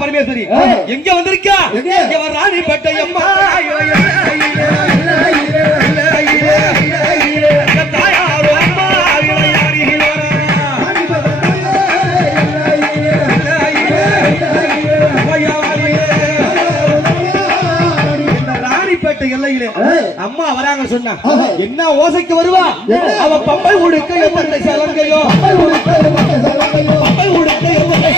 பரமேஸ்வரி எங்க வந்திருக்கா? ராணிப்பேட்டை அம்மா ராணிப்பேட்டை எல்லையிலே அம்மா வராங்க சொன்னா என்ன ஓசைக்கு வருவா? அவ பம்பை உடுக்க எவ்வளவு சலங்கையோ, பம்பை உடுக்க எவ்வளவு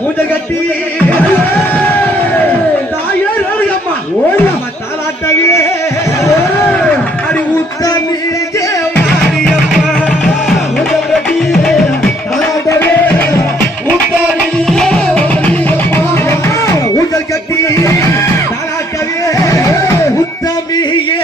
ஊஞ்சல் கட்டி தாயார் அம்மா ஓ தாலாட்டவே அடி ஊத்தமி ஊஞ்சல் கட்டி தாலாட்டவே உத்தமியே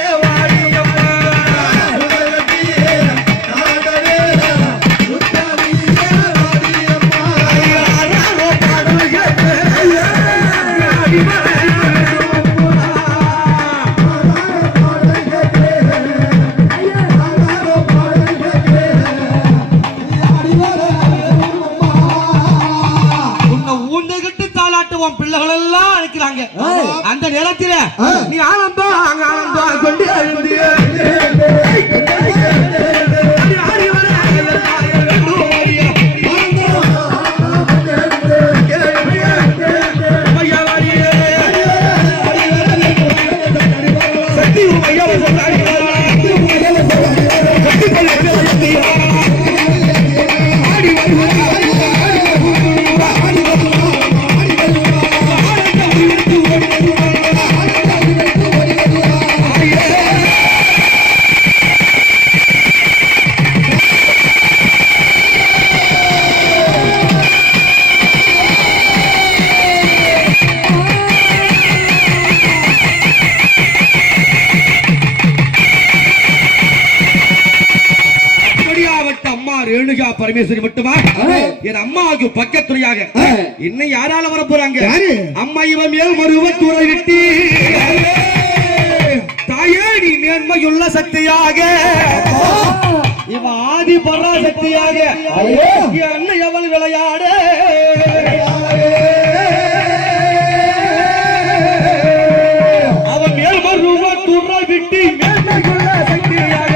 பிள்ளைகள் எல்லாம் அழைக்கிறாங்க. அந்த நேரத்தில் நீ ஆனந்தம் ஆனந்தம் கொண்டு பரமேஸ்வரி மட்டுமா என் அம்மாவுக்கு பக்கத்துறையாக இன்னும் யாரால வர போறாங்க? அம்மா இவன் மேல் மருவத்துறை விட்டு தாயே நீ மேன்மையுள்ள சக்தியாக இவன் ஆதி பராசக்தியாக அண்ணன் எவள் விளையாட அவன் மேல் மருவத்துறை விட்டு மேன்மையுள்ள சக்தியாக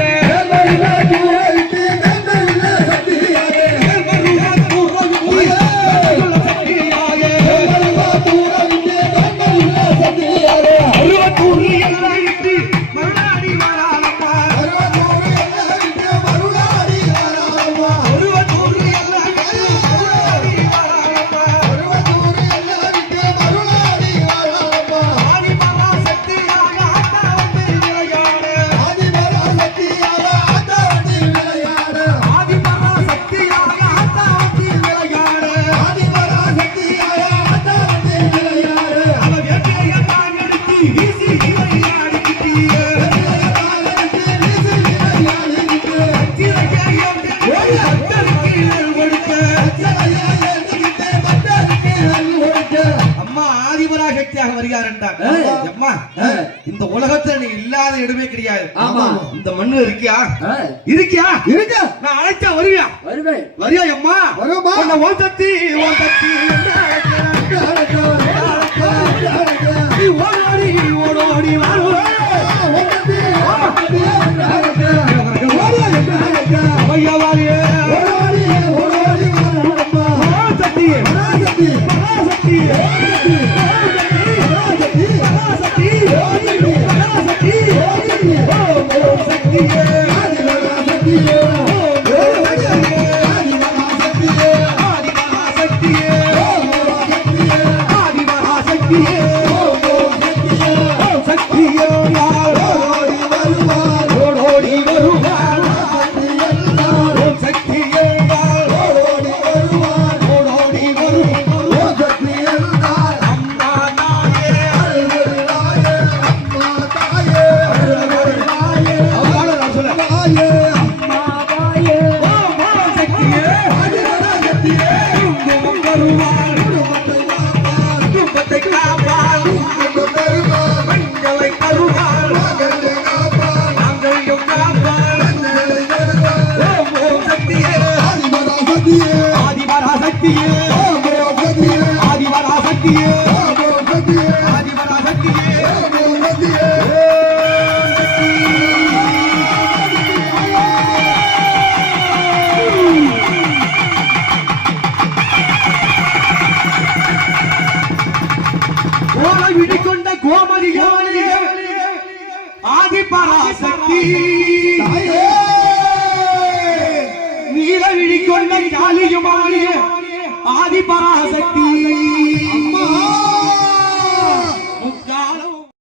இந்த உலகத்துல நீ இல்லாத இடமே கிடையாது. இந்த மண்ணு இருக்கியா? இருக்கியா? நான் அழைச்சா வருவியா? வரியா அம்மா? ஓ தத்தி ஓடி ஓடி ஆதி பராசக்தி நீல விழி கொண்ட காளியுமானே ஆதி பராசக்தி